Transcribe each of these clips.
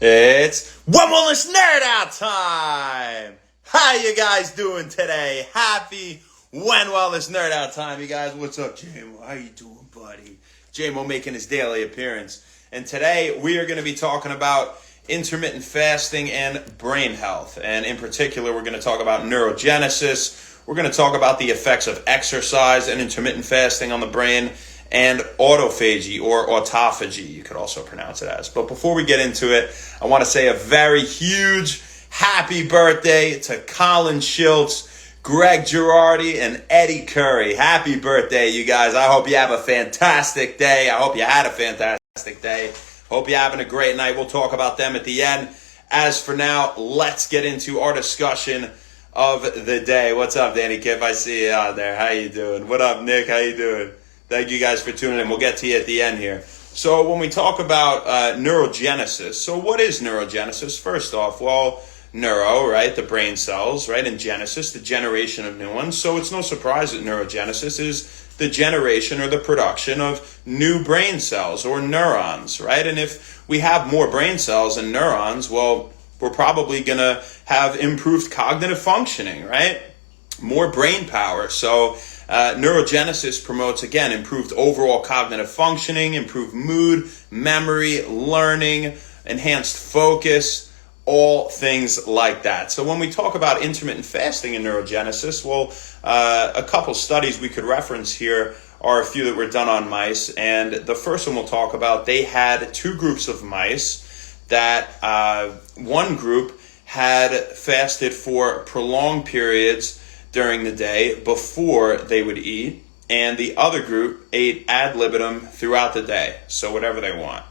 It's When Wellness Nerd Out time! How you guys doing today? Happy When Wellness Nerd Out time, you guys. What's up, JMO? How you doing, buddy? JMO making his daily appearance. And today we are going to be talking about intermittent fasting and brain health. And in particular, we're going to talk about neurogenesis. We're going to talk about the effects of exercise and intermittent fasting on the brain, and autophagy or autophagy, you could also pronounce it as. But before we get into it, I want to say a very huge happy birthday to Colin Schultz, Greg Girardi, and Eddie Curry. Happy birthday, you guys. I hope you have a fantastic day. I hope you had a fantastic day. Hope you're having a great night. We'll talk about them at the end. As for now, let's get into our discussion of the day. What's up, Danny Kip? I see you out there. How you doing? What up, Nick? How you doing? Thank you guys for tuning in. We'll get to you at the end here. So when we talk about neurogenesis, so what is neurogenesis? First off, well, neuro, right, the brain cells, right, and genesis, the generation of new ones. So it's no surprise that neurogenesis is the generation or the production of new brain cells or neurons, right? And if we have more brain cells and neurons, well, we're probably going to have improved cognitive functioning, right? More brain power. So neurogenesis promotes, again, improved overall cognitive functioning, improved mood, memory, learning, enhanced focus, all things like that. So when we talk about intermittent fasting and neurogenesis, well, a couple studies we could reference here are a few that were done on mice. And the first one we'll talk about, they had two groups of mice that one group had fasted for prolonged periods during the day before they would eat, and the other group ate ad libitum throughout the day, so whatever they want,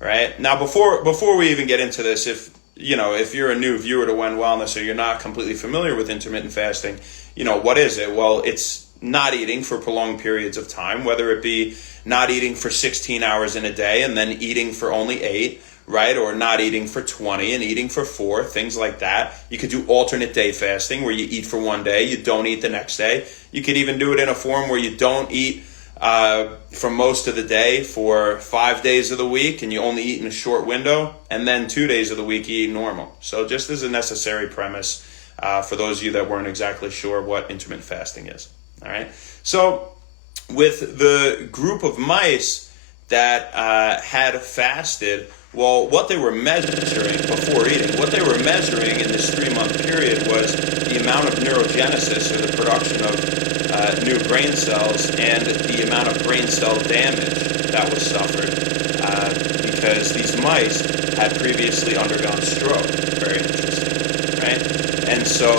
right? Now, before we even get into this, if you're a new viewer to When Wellness or you're not completely familiar with intermittent fasting, what is it? Well, it's not eating for prolonged periods of time, whether it be not eating for 16 hours in a day and then eating for only 8, right? Or not eating for 20 and eating for 4, things like that. You could do alternate day fasting where you eat for one day, you don't eat the next day. You could even do it in a form where you don't eat for most of the day for 5 days of the week and you only eat in a short window, and then 2 days of the week you eat normal. So just as a necessary premise for those of you that weren't exactly sure what intermittent fasting is. All right. So with the group of mice that had fasted, well, what they were measuring before eating, what they were measuring in this 3-month period was the amount of neurogenesis, or the production of new brain cells, and the amount of brain cell damage that was suffered because these mice had previously undergone stroke. Very interesting, right? And so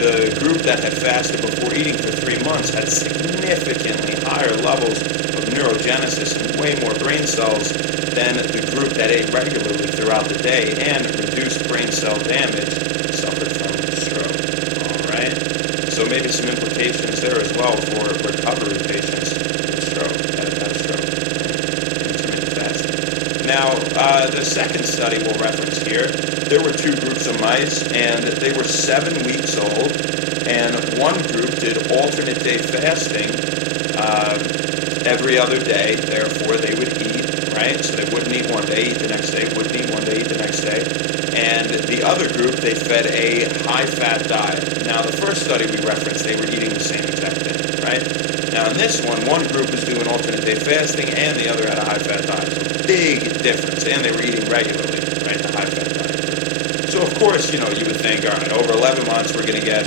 the group that had fasted before eating for 3 months had significantly higher levels of neurogenesis and way more brain cells than the group that ate regularly throughout the day and reduced brain cell damage suffered from stroke. All right? So maybe some implications there as well for recovery patients with stroke, that have had a stroke, intermittent fasting. Now, the second study we'll reference here, there were two groups of mice, and they were 7 weeks old, and one group did alternate day fasting every other day. Therefore, they would eat, right? So they wouldn't eat one day, eat the next day, wouldn't eat one day, eat the next day. And the other group, they fed a high-fat diet. Now, the first study we referenced, they were eating the same exact thing, right? Now, in this one group was doing alternate day fasting, and the other had a high-fat diet. So big difference. And they were eating regularly, right? The high-fat diet. So, of course, you would think, all right, over 11 months, we're going to get,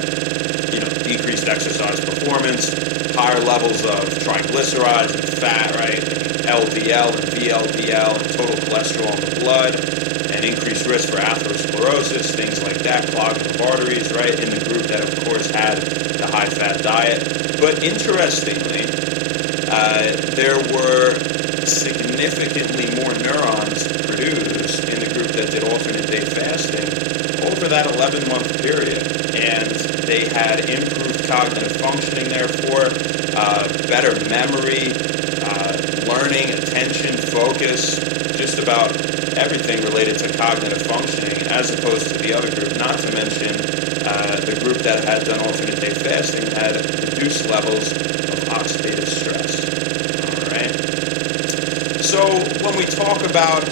decreased exercise performance, higher levels of triglycerides and fat, right? LDL and VLDL and total cholesterol in the blood, and increased risk for atherosclerosis, things like that, clogging of arteries, right? In the group that, of course, had the high-fat diet. But interestingly, there were significantly more neurons produced in the group that did alternate day fasting over that 11-month period. And they had improved cognitive functioning, therefore, better memory, learning, attention, focus, just about everything related to cognitive functioning, as opposed to the other group. Not to mention the group that had done alternate day fasting had reduced levels of oxidative stress. All right. So when we talk about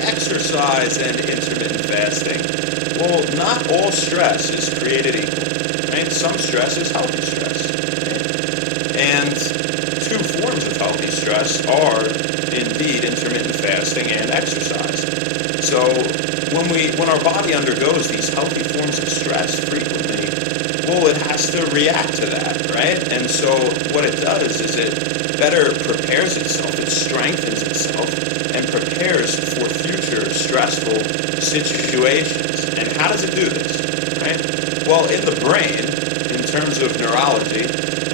exercise and intermittent all stress is created equal, right? Some stress is healthy stress, right? And two forms of healthy stress are indeed intermittent fasting and exercise. So when our body undergoes these healthy forms of stress frequently, well, it has to react to that, right? And so what it does is it better prepares itself, it strengthens itself, and prepares for future stressful situations. And how does it do this, right? Well, in the brain, in terms of neurology,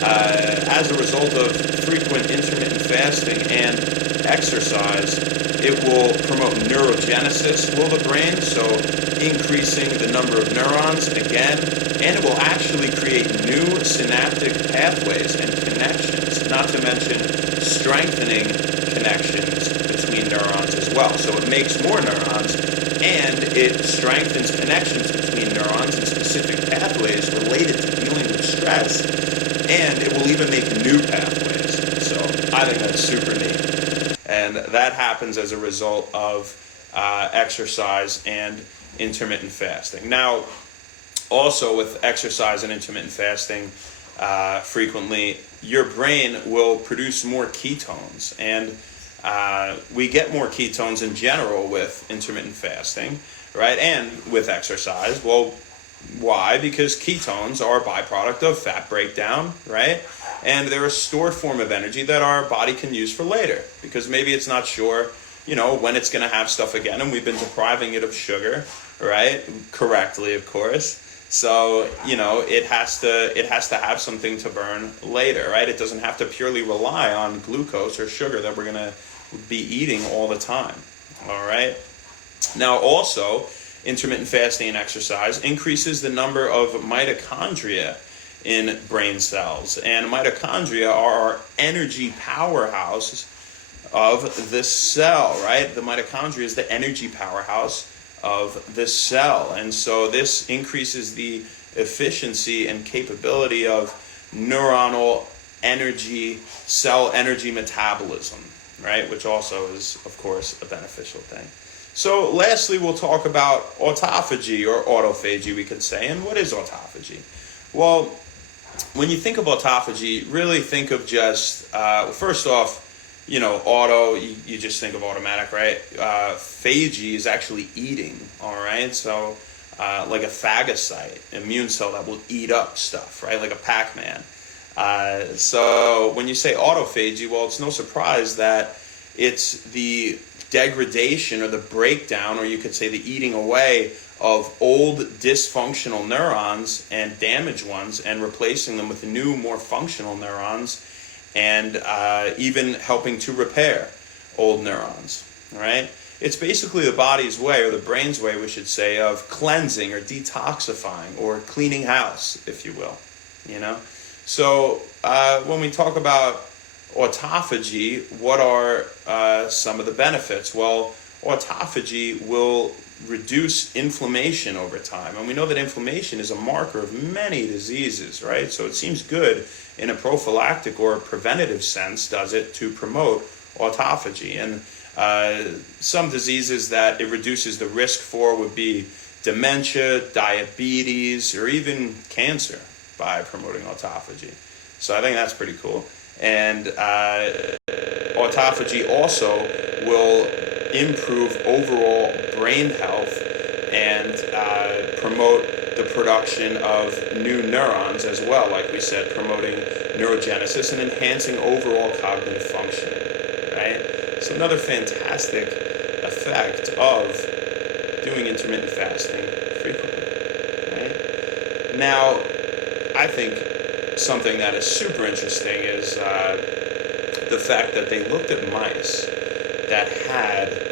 as a result of frequent intermittent fasting and exercise, it will promote neurogenesis, will the brain, so increasing the number of neurons again, and it will actually create new synaptic pathways and connections, not to mention strengthening connections between neurons as well. So it makes more neurons, and it strengthens connections between neurons and specific pathways related to dealing with stress, and it will even make new pathways. So I think that's super neat. And that happens as a result of exercise and intermittent fasting. Now, also with exercise and intermittent fasting, frequently, your brain will produce more ketones. And we get more ketones in general with intermittent fasting, right? And with exercise. Well, why? Because ketones are a byproduct of fat breakdown, right? And they're a stored form of energy that our body can use for later. Because maybe it's not sure, when it's going to have stuff again, and we've been depriving it of sugar, right? Correctly, of course. So, it has to have something to burn later, right? It doesn't have to purely rely on glucose or sugar that we're going to be eating all the time, all right? Now, also, intermittent fasting and exercise increases the number of mitochondria in brain cells. And mitochondria are our energy powerhouse of the cell, right? The mitochondria is the energy powerhouse of the cell. And so this increases the efficiency and capability of neuronal energy, cell energy metabolism, right? Which also is, of course, a beneficial thing. So lastly, we'll talk about autophagy, or autophagy, we could say. And what is autophagy? Well, when you think of autophagy, really think of just, first off, auto, you just think of automatic, right? Phagy is actually eating, all right? So like a phagocyte, immune cell that will eat up stuff, right? Like a Pac-Man. So when you say autophagy, well, it's no surprise that it's the degradation or the breakdown, or you could say the eating away of old dysfunctional neurons and damaged ones, and replacing them with new, more functional neurons, and even helping to repair old neurons, right? It's basically the body's way, or the brain's way, we should say, of cleansing or detoxifying or cleaning house, if you will, So when we talk about autophagy, what are some of the benefits? Well, autophagy will reduce inflammation over time. And we know that inflammation is a marker of many diseases, right? So it seems good in a prophylactic or a preventative sense, does it, to promote autophagy. And some diseases that it reduces the risk for would be dementia, diabetes, or even cancer by promoting autophagy. So I think that's pretty cool. And autophagy also will improve overall brain health and promote the production of new neurons as well, like we said, promoting neurogenesis and enhancing overall cognitive functioning, right? So another fantastic effect of doing intermittent fasting frequently, right? Now, I think something that is super interesting is the fact that they looked at mice that had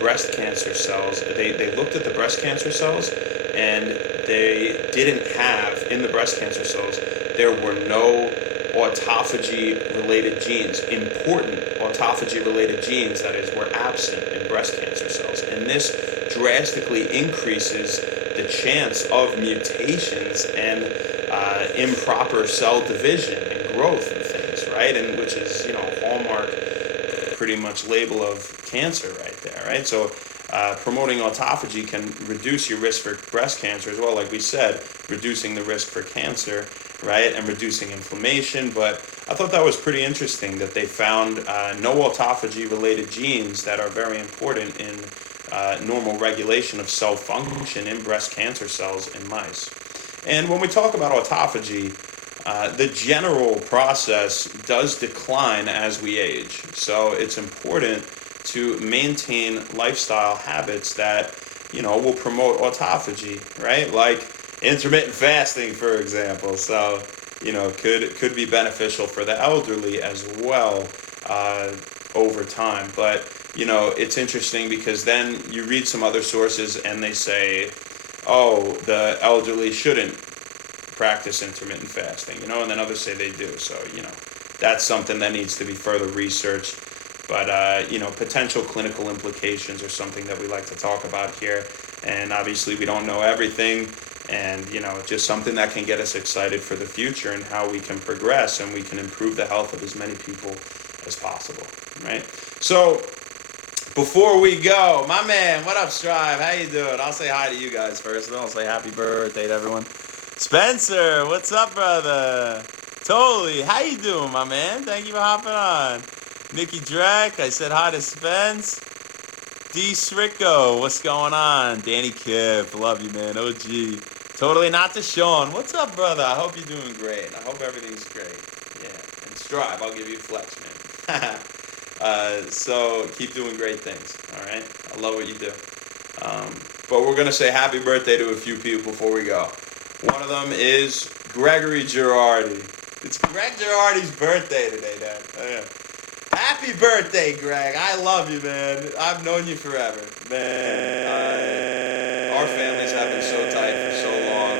breast cancer cells. They looked at the breast cancer cells, and they didn't have, in the breast cancer cells, there were no autophagy-related genes, important autophagy-related genes, that is, were absent in breast cancer cells. And this drastically increases the chance of mutations and improper cell division and growth and things, right? And which is, hallmark, pretty much label of cancer right there, right? So promoting autophagy can reduce your risk for breast cancer as well, like we said, reducing the risk for cancer, right, and reducing inflammation. But I thought that was pretty interesting that they found no autophagy-related genes that are very important in normal regulation of cell function in breast cancer cells in mice. And when we talk about autophagy, the general process does decline as we age. So it's important to maintain lifestyle habits that, will promote autophagy, right? Like intermittent fasting, for example. So, could be beneficial for the elderly as well over time. But, it's interesting because then you read some other sources and they say, oh, the elderly shouldn't practice intermittent fasting, and then others say they do. So, that's something that needs to be further researched. But, potential clinical implications are something that we like to talk about here. And obviously we don't know everything. And, just something that can get us excited for the future and how we can progress and we can improve the health of as many people as possible, right? So, before we go, my man, what up, Strive? How you doing? I'll say hi to you guys first, and then I'll say happy birthday to everyone. Spencer, what's up, brother? Totally. How you doing, my man? Thank you for hopping on. Nikki Drack, I said hi to Spence. D. Sricko, what's going on? Danny Kiff, love you, man. OG. Totally not to Sean. What's up, brother? I hope you're doing great. I hope everything's great. Yeah. And Strive, I'll give you a flex, man. So keep doing great things, all right? I love what you do. But we're going to say happy birthday to a few people before we go. One of them is Gregory Girardi. It's Greg Girardi's birthday today, Dad. Oh, yeah. Happy birthday, Greg. I love you, man. I've known you forever. Man. Our families have been so tight for so long.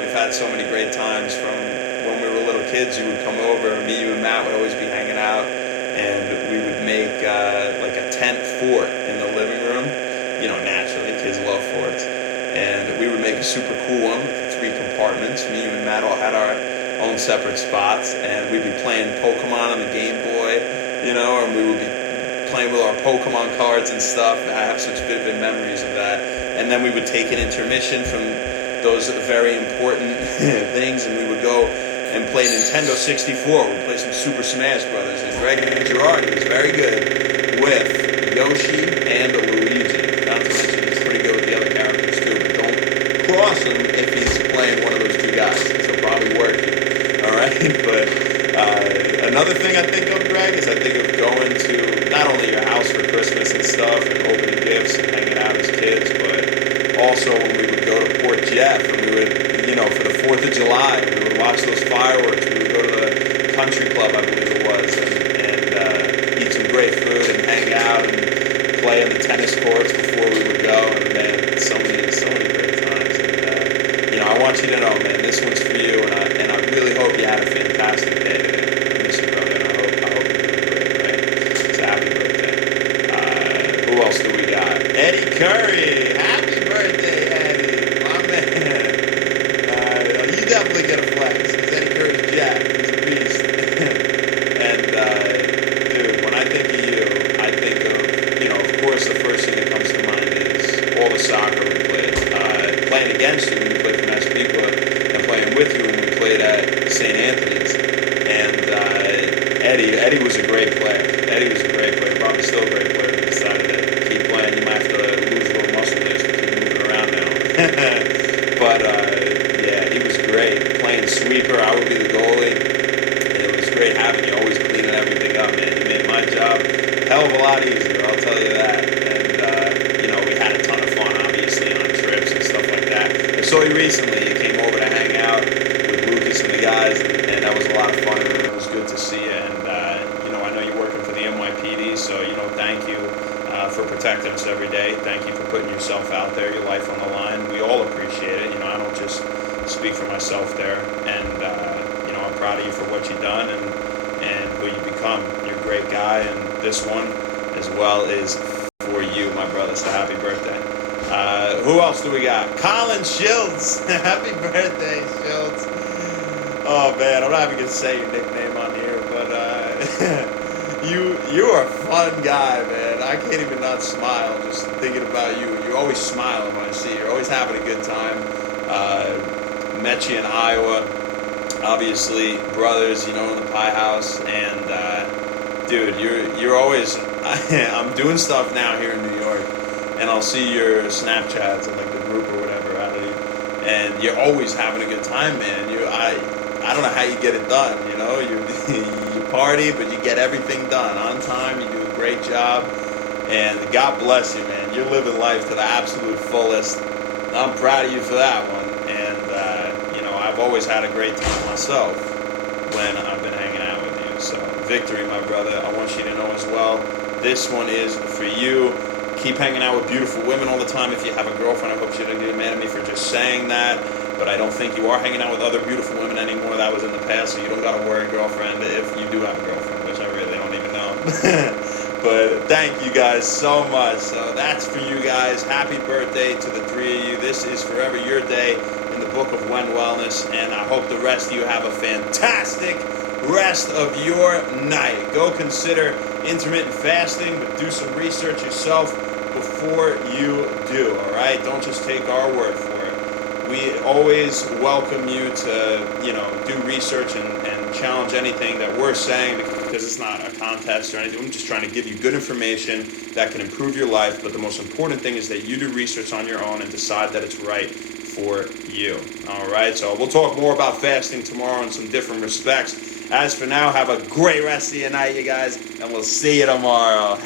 We've had so many great times from when we were little kids. You would come over, me, you, and Matt would always be hanging out, and we would make like a tent fort in the living room. Naturally, kids love forts. And we would make a super cool one with 3 compartments. Me, you, and Matt all had our own separate spots, and we'd be playing Pokemon on the Game Boy, and we would be playing with our Pokemon cards and stuff. I have such vivid memories of that. And then we would take an intermission from those very important things, and we would go and play Nintendo 64. We'd play some Super Smash Brothers, and Greg Girardi was very good with Yoshi and Luigi. Not to mention he's pretty good with the other characters too, but don't cross him if he's playing one of those 2 guys. He'll probably work you. Alright, but another thing I think of, Greg, is I think of going to not only your house for Christmas and stuff and opening gifts and hanging out as kids, but also when we would go to Port Jeff and we would, for the 4th of July, we would watch those fireworks. We would go to the country club, I believe it was, and eat some great food and hang out and play in the tennis courts before we would go. And man, so many great times. And I want you to know, man, this one's for you, and I really hope you had a fantastic day today. I miss you, brother, and I hope you're doing great, right? So happy birthday. Who else do we got? Eddie Curry. Happy birthday, Eddie. My man. You definitely get a flex, because Eddie Curry's jacked. He's a beast. And, dude, when I think of you, I think of, of course, the first thing that comes to mind is all the soccer we played. Playing against you when we played for Massapequa, and playing with you when we played at St. Anthony's. And Eddie was a great player. Eddie was a great player, probably still a great player. He decided to keep playing. You might have to lose a little muscle mass to keep moving around now. But yeah, he was great. Playing sweeper, I would be the goalie. And it was great having you, always cleaning everything up, man. You made my job a hell of a lot easier, I'll tell you that. And we had a ton of fun, obviously, on trips and stuff like that. I saw you recently. You came over to hang out with Lucas and the guys, and that was a lot of fun. And it was good to see you. And I know you're working for the NYPD, so thank you for protecting us every day. Thank you for putting yourself out there, your life on the line. We all appreciate it. I don't just speak for myself there. And I'm proud of you for what you've done and who you become. You're a great guy, and this one as well is for you, my brother. So happy birthday. Who else do we got? Colin Schiltz. Happy birthday, Schiltz. Oh man, I'm not even gonna say your nickname on here, but you are a fun guy, man. I can't even not smile just thinking about you. You always smiling when I see you. You're always having a good time. Met you in Iowa. Obviously, brothers, in the pie house. And dude, you're always. I'm doing stuff now here in New York, and I'll see your Snapchats and like the group or whatever. And you're always having a good time, man. I don't know how you get it done. You party, but you get everything done on time. You do a great job, and God bless you, man. You're living life to the absolute fullest. I'm proud of you for that one. And I've always had a great time myself when I've been hanging out with you. So, victory, my brother. I want you to know as well. This one is for you. Keep hanging out with beautiful women all the time. If you have a girlfriend, I hope she doesn't get mad at me for just saying that. But I don't think you are hanging out with other beautiful women anymore. That was in the past, so you don't got to worry, girlfriend, if you do have a girlfriend, which I really don't even know. But thank you guys so much. So that's for you guys. Happy birthday to the three of you. This is forever your day in the book of When Wellness. And I hope the rest of you have a fantastic rest of your night. Go consider intermittent fasting, but do some research yourself before you do, all right? Don't just take our word for it. We always welcome you to, do research and challenge anything that we're saying, because it's not a contest or anything. I'm just trying to give you good information that can improve your life, but the most important thing is that you do research on your own and decide that it's right for you, all right? So we'll talk more about fasting tomorrow in some different respects. As for now, have a great rest of your night, you guys, and we'll see you tomorrow.